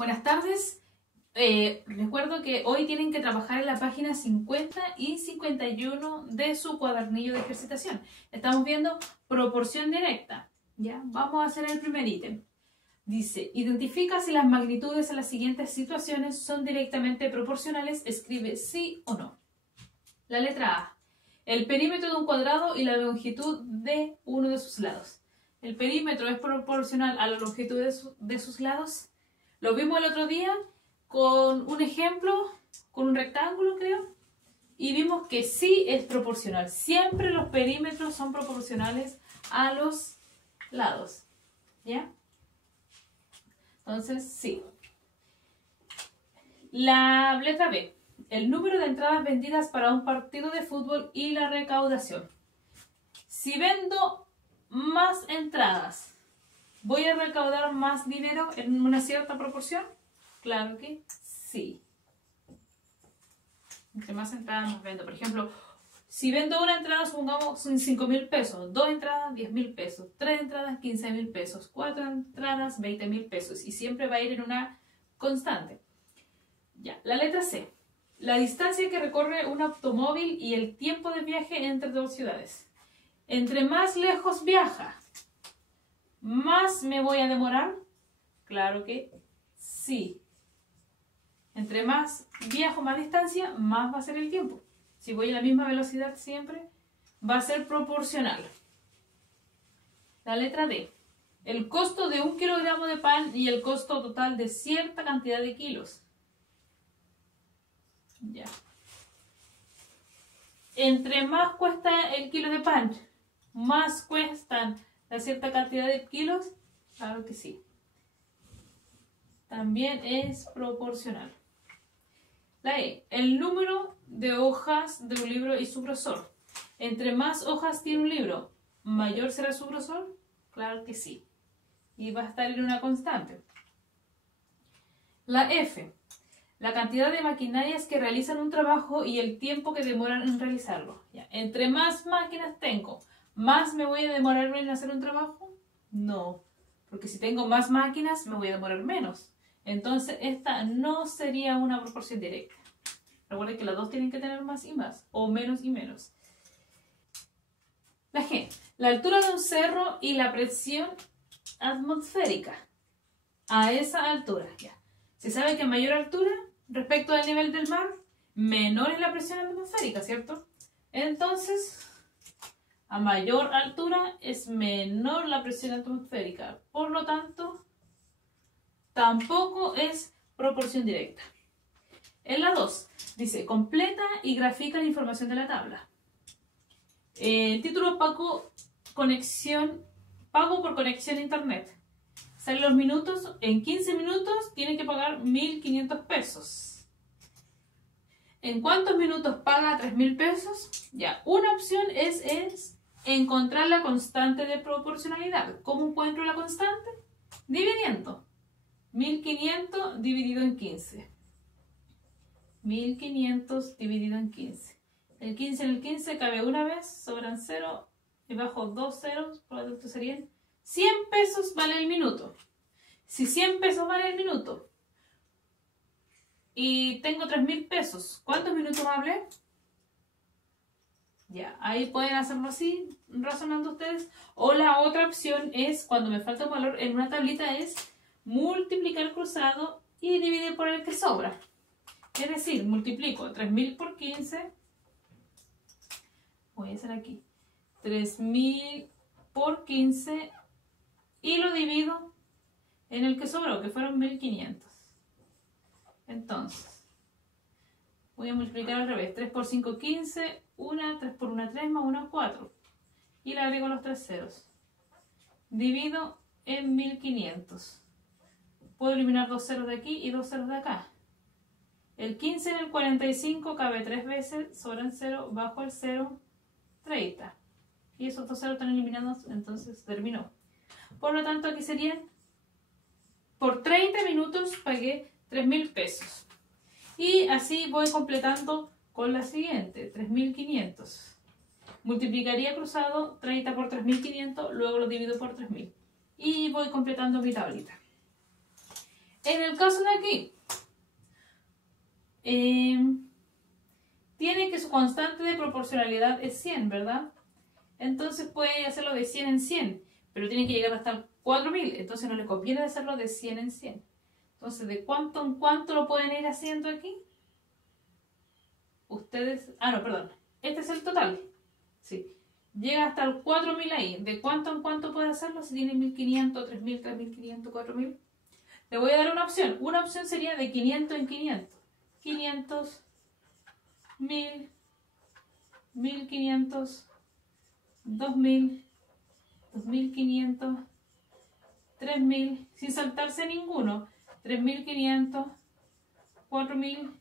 Buenas tardes. Recuerdo que hoy tienen que trabajar en la página 50 y 51 de su cuadernillo de ejercitación. Estamos viendo proporción directa. ¿Ya? Vamos a hacer el primer ítem. Dice, identifica si las magnitudes en las siguientes situaciones son directamente proporcionales. Escribe sí o no. La letra A. El perímetro de un cuadrado y la longitud de uno de sus lados. El perímetro es proporcional a la longitud de sus lados. Lo vimos el otro día con un ejemplo, con un rectángulo creo, y vimos que sí es proporcional. Siempre los perímetros son proporcionales a los lados. ¿Ya? Entonces, sí. La letra B. El número de entradas vendidas para un partido de fútbol y la recaudación. Si vendo más entradas, ¿voy a recaudar más dinero en una cierta proporción? Claro que sí. Entre más entradas más vendo. Por ejemplo, si vendo una entrada, supongamos, son 5.000 pesos. 2 entradas, 10.000 pesos. 3 entradas, 15.000 pesos. 4 entradas, 20.000 pesos. Y siempre va a ir en una constante. Ya, la letra C. La distancia que recorre un automóvil y el tiempo de viaje entre dos ciudades. Entre más lejos viaja, ¿más me voy a demorar? Claro que sí. Entre más viajo, más distancia, más va a ser el tiempo. Si voy a la misma velocidad siempre, va a ser proporcional. La letra D. El costo de 1 kilogramo de pan y el costo total de cierta cantidad de kilos. Ya. Entre más cuesta el kilo de pan, más cuestan la cierta cantidad de kilos. Claro que sí. También es proporcional. La E. El número de hojas de un libro y su grosor. Entre más hojas tiene un libro, ¿mayor será su grosor? Claro que sí. Y va a estar en una constante. La F. La cantidad de maquinarias que realizan un trabajo y el tiempo que demoran en realizarlo. Ya. Entre más máquinas tengo, ¿más me voy a demorar en hacer un trabajo? No. Porque si tengo más máquinas, me voy a demorar menos. Entonces, esta no sería una proporción directa. Recuerden que las dos tienen que tener más y más, o menos y menos. La G. La altura de un cerro y la presión atmosférica. A esa altura, ya. Se sabe que a mayor altura, respecto al nivel del mar, menor es la presión atmosférica, ¿cierto? Entonces, a mayor altura es menor la presión atmosférica. Por lo tanto, tampoco es proporción directa. En la 2, dice, completa y grafica la información de la tabla. Título pago por conexión a internet. Salen los minutos, en 15 minutos tiene que pagar 1.500 pesos. ¿En cuántos minutos paga 3.000 pesos? Ya, una opción es encontrar la constante de proporcionalidad. ¿Cómo encuentro la constante? Dividiendo. 1.500 dividido en 15. 1.500 dividido en 15. El 15 en el 15 cabe una vez, sobran 0 y bajo 2 ceros, por lo tanto serían 100 pesos vale el minuto. Si 100 pesos vale el minuto y tengo 3.000 pesos, ¿cuántos minutos hablé? Ya, ahí pueden hacerlo así, razonando ustedes. O la otra opción es, cuando me falta un valor en una tablita, es multiplicar cruzado y dividir por el que sobra. Es decir, multiplico 3.000 por 15. Voy a hacer aquí. 3.000 por 15 y lo divido en el que sobró, que fueron 1.500. Entonces, voy a multiplicar al revés. 3 por 5, 15. 1, 3 por 1, 3, más 1, 4. Y le agrego los 3 ceros. Divido en 1.500. Puedo eliminar 2 ceros de aquí y 2 ceros de acá. El 15 en el 45 cabe 3 veces, sobran 0, bajo el 0, 30. Y esos 2 ceros están eliminados, entonces terminó. Por lo tanto, aquí serían, por 30 minutos pagué 3.000 pesos. Y así voy completando con la siguiente, 3.500. Multiplicaría cruzado 30 por 3.500, luego lo divido por 3.000. Y voy completando mi tablita. En el caso de aquí, tiene que su constante de proporcionalidad es 100, ¿verdad? Entonces puede hacerlo de 100 en 100, pero tiene que llegar hasta 4000, entonces no le conviene hacerlo de 100 en 100. Entonces, ¿de cuánto en cuánto lo pueden ir haciendo aquí? Ustedes, no, perdón, este es el total, sí. Llega hasta el 4000 ahí. ¿De cuánto en cuánto puede hacerlo? Si tiene 1500, 3000, 3500, 4000. Le voy a dar una opción. Una opción sería de 500 en 500. 500, 1000, 1500, 2000, 2500, 3000, sin saltarse ninguno. 3500, 4000,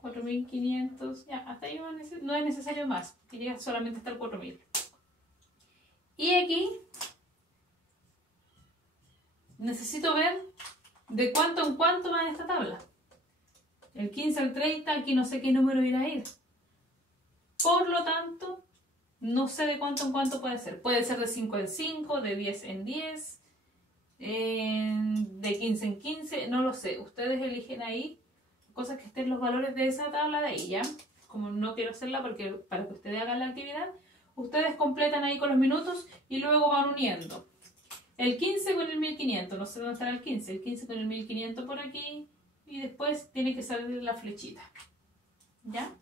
4500, ya, hasta ahí no es necesario más, que llega solamente hasta el 4000. Y aquí necesito ver de cuánto en cuánto va en esta tabla. El 15 al 30, aquí no sé qué número irá a ir. Por lo tanto, no sé de cuánto en cuánto puede ser. Puede ser de 5 en 5, de 10 en 10, de 15 en 15, no lo sé. Ustedes eligen ahí cosas que estén los valores de esa tabla de ahí, ¿ya? Como no quiero hacerla porque para que ustedes hagan la actividad, ustedes completan ahí con los minutos y luego van uniendo. El 15 con el 1500, no sé dónde estará el 15 con el 1500 por aquí y después tiene que salir la flechita, ¿ya?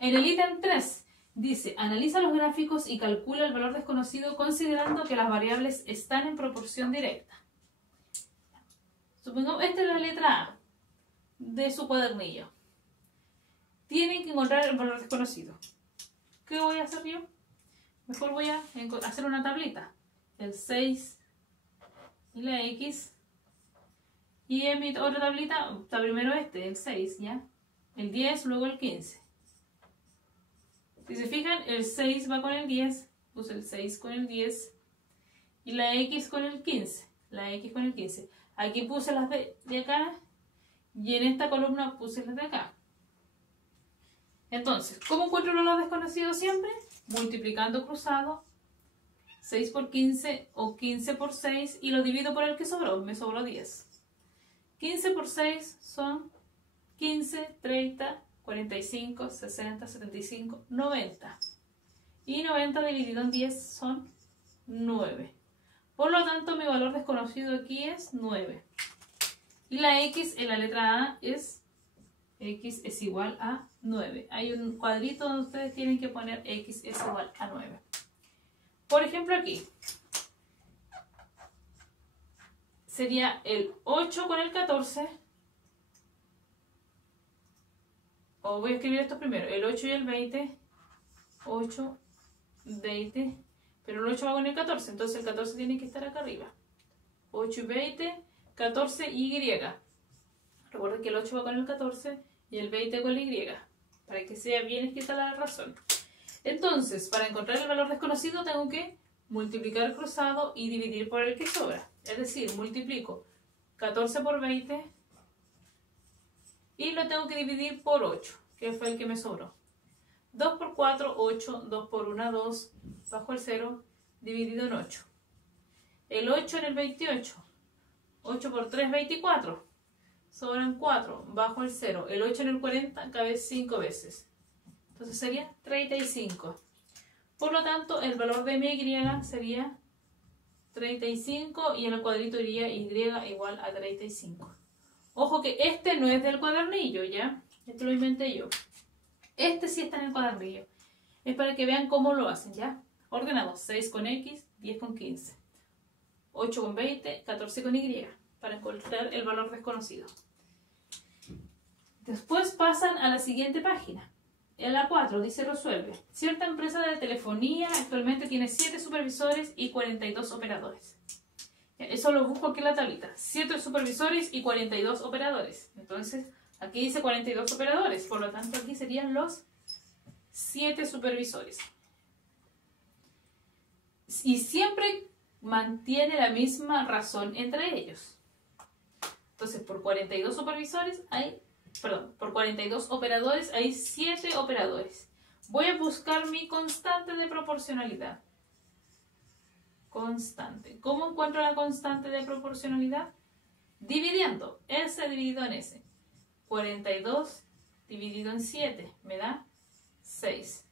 En el ítem 3 dice, analiza los gráficos y calcula el valor desconocido considerando que las variables están en proporción directa. Supongamos, esta es la letra A de su cuadernillo. Tienen que encontrar el valor desconocido. ¿Qué voy a hacer yo? Mejor voy a hacer una tablita. El 6 y la X. Y en mi otra tablita está primero el 6, ¿ya? El 10, luego el 15. Si se fijan, el 6 va con el 10, puse el 6 con el 10 y la X con el 15. La X con el 15. Aquí puse las de acá y en esta columna puse las de acá. Entonces, ¿cómo encuentro el valor desconocido siempre? Multiplicando cruzado 6 por 15 o 15 por 6 y lo divido por el que sobró, me sobró 10. 15 por 6 son 15, 30, 45, 60, 75, 90. Y 90 dividido en 10 son 9. Por lo tanto, mi valor desconocido aquí es 9. Y la X en la letra A es X es igual a 9. Hay un cuadrito donde ustedes tienen que poner X es igual a 9. Por ejemplo, aquí sería el 8 con el 14. O voy a escribir esto primero. El 8 y el 20. 8, 20. Pero el 8 va con el 14. Entonces el 14 tiene que estar acá arriba. 8 y 20. 14 Y. Recuerden que el 8 va con el 14 y el 20 con la Y. Para que sea bien escrita la razón. Entonces, para encontrar el valor desconocido tengo que multiplicar cruzado y dividir por el que sobra. Es decir, multiplico 14 por 20 y lo tengo que dividir por 8, que fue el que me sobró. 2 por 4, 8, 2 por 1, 2, bajo el 0, dividido en 8. El 8 en el 28, 8 por 3, 24, sobran 4, bajo el 0. El 8 en el 40 cabe 5 veces. Entonces sería 35. Por lo tanto, el valor de mi Y sería 35 y en el cuadrito iría Y igual a 35. Ojo que este no es del cuadernillo, ¿ya? Este lo inventé yo. Este sí está en el cuadernillo. Es para que vean cómo lo hacen, ¿ya? Ordenado, 6 con X, 10 con 15. 8 con 20, 14 con Y. Para encontrar el valor desconocido. Después pasan a la siguiente página. En la 4 dice resuelve. Cierta empresa de telefonía actualmente tiene 7 supervisores y 42 operadores. Eso lo busco aquí en la tablita. 7 supervisores y 42 operadores. Entonces, aquí dice 42 operadores. Por lo tanto, aquí serían los 7 supervisores. Y siempre mantiene la misma razón entre ellos. Entonces, por 42 supervisores hay... Perdón, por 42 operadores hay 7 operadores. Voy a buscar mi constante de proporcionalidad. Constante. ¿Cómo encuentro la constante de proporcionalidad? Dividiendo S dividido en S. 42 dividido en 7 me da 6.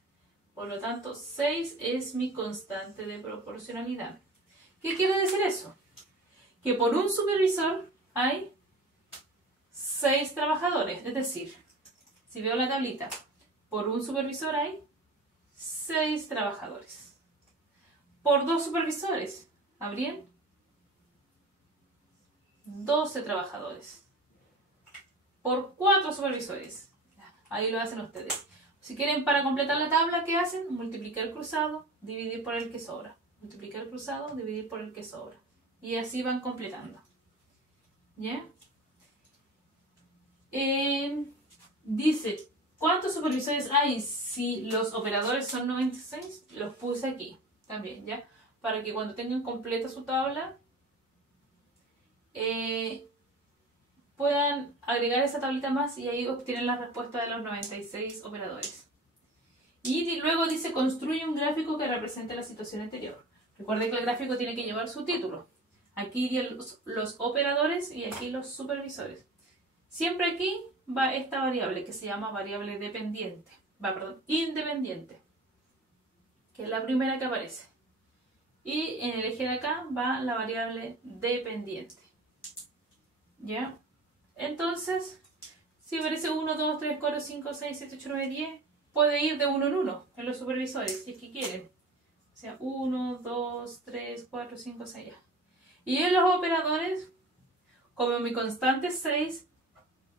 Por lo tanto, 6 es mi constante de proporcionalidad. ¿Qué quiere decir eso? Que por un supervisor hay 6 trabajadores. Es decir, si veo la tablita, por un supervisor hay 6 trabajadores. Por 2 supervisores habrían 12 trabajadores. Por 4 supervisores. Ahí lo hacen ustedes. Si quieren, para completar la tabla, ¿qué hacen? Multiplicar cruzado, dividir por el que sobra. Multiplicar cruzado, dividir por el que sobra. Y así van completando. ¿Ya? Dice, ¿cuántos supervisores hay si los operadores son 96? Los puse aquí también, ¿ya? Para que cuando tengan completa su tabla, puedan agregar esa tablita más y ahí obtienen la respuesta de los 96 operadores. Y luego dice, construye un gráfico que represente la situación anterior. Recuerden que el gráfico tiene que llevar su título. Aquí irían los operadores y aquí los supervisores. Siempre aquí va esta variable que se llama variable dependiente. Independiente. Que es la primera que aparece. Y en el eje de acá va la variable dependiente. ¿Ya? Entonces, si aparece 1, 2, 3, 4, 5, 6, 7, 8, 9, 10, puede ir de uno en uno en los supervisores, si es que quieren. O sea, 1, 2, 3, 4, 5, 6. Y en los operadores, como mi constante es 6,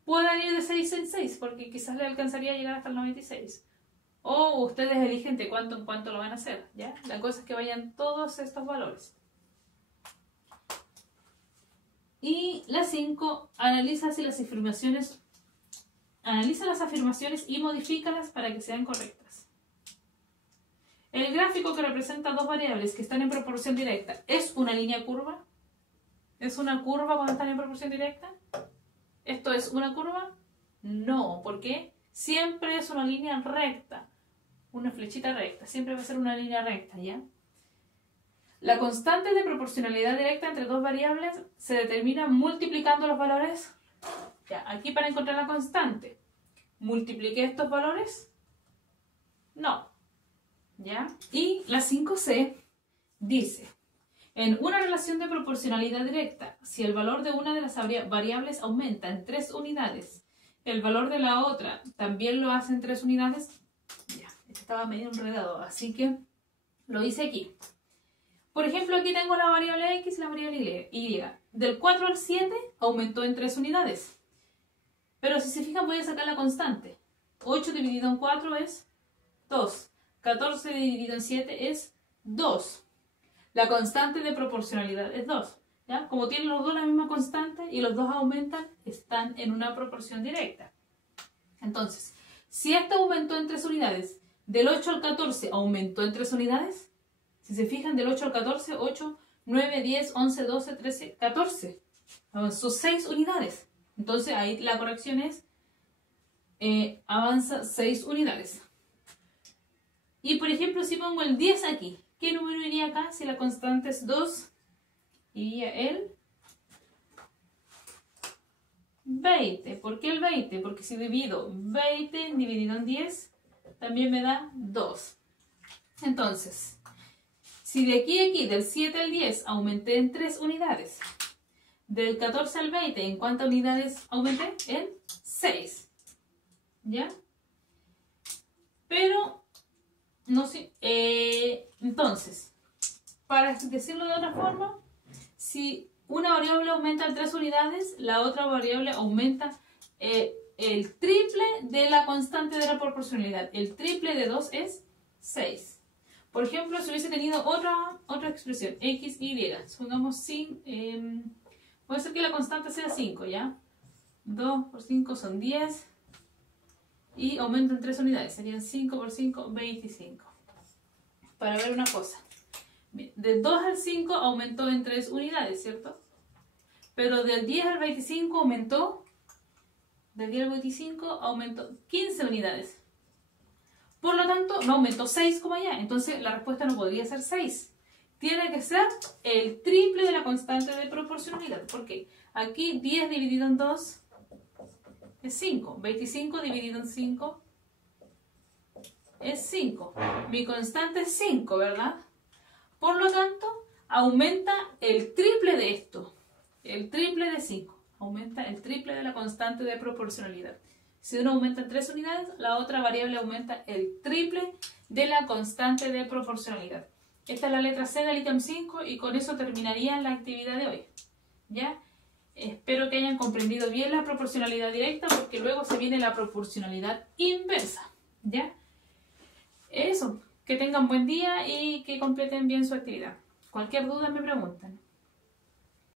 puedan ir de 6 en 6, porque quizás le alcanzaría a llegar hasta el 96. O ustedes eligen de cuánto en cuánto lo van a hacer, ¿ya? La cosa es que vayan todos estos valores. Y la 5, analiza las afirmaciones y modifícalas para que sean correctas. El gráfico que representa dos variables que están en proporción directa, ¿es una línea curva? ¿Es una curva cuando están en proporción directa? ¿Esto es una curva? No, ¿por qué? Siempre es una línea recta, una flechita recta, siempre va a ser una línea recta, ¿ya? La constante de proporcionalidad directa entre dos variables se determina multiplicando los valores. Ya, aquí para encontrar la constante, ¿multipliqué estos valores? No. ¿Ya? Y la 5C dice, en una relación de proporcionalidad directa, si el valor de una de las variables aumenta en 3 unidades, el valor de la otra también lo hace en 3 unidades. Ya, estaba medio enredado, así que lo hice aquí. Por ejemplo, aquí tengo la variable X y la variable Y. Del 4 al 7 aumentó en 3 unidades. Pero si se fijan, voy a sacar la constante. 8 dividido en 4 es 2. 14 dividido en 7 es 2. La constante de proporcionalidad es 2. ¿Ya? Como tienen los dos la misma constante y los dos aumentan, están en una proporción directa. Entonces, si este aumentó en 3 unidades, del 8 al 14 aumentó en 3 unidades. Si se fijan, del 8 al 14, 8, 9, 10, 11, 12, 13, 14. Avanzó 6 unidades. Entonces ahí la corrección es, avanza 6 unidades. Y por ejemplo, si pongo el 10 aquí, ¿qué número iría acá? Si la constante es 2, iría el 20. ¿Por qué el 20? Porque si divido 20 dividido en 10, también me da 2. Entonces, si de aquí a aquí, del 7 al 10, aumenté en 3 unidades, del 14 al 20, ¿en cuántas unidades aumenté? En 6. ¿Ya? Pero, no sé, entonces, para decirlo de otra forma, si una variable aumenta en 3 unidades, la otra variable aumenta el triple de la constante de la proporcionalidad. El triple de 2 es 6. Por ejemplo, si hubiese tenido otra expresión, x, y, supongamos puede ser que la constante sea 5, ¿ya? 2 por 5 son 10 y aumenta en 3 unidades, serían 5 por 5, 25. Para ver una cosa, de 2 al 5 aumentó en 3 unidades, ¿cierto? Pero del 10 al 25 aumentó, del 10 al 25 aumentó 15 unidades. Por lo tanto, no aumentó 6 como allá. Entonces, la respuesta no podría ser 6. Tiene que ser el triple de la constante de proporcionalidad. ¿Por qué? Aquí 10 dividido en 2 es 5. 25 dividido en 5 es 5. Mi constante es 5, ¿verdad? Por lo tanto, aumenta el triple de esto. El triple de 5. Aumenta el triple de la constante de proporcionalidad. Si uno aumenta en 3 unidades, la otra variable aumenta el triple de la constante de proporcionalidad. Esta es la letra C del ítem 5 y con eso terminaría la actividad de hoy. ¿Ya? Espero que hayan comprendido bien la proporcionalidad directa porque luego se viene la proporcionalidad inversa. ¿Ya? Eso. Que tengan buen día y que completen bien su actividad. Cualquier duda me preguntan.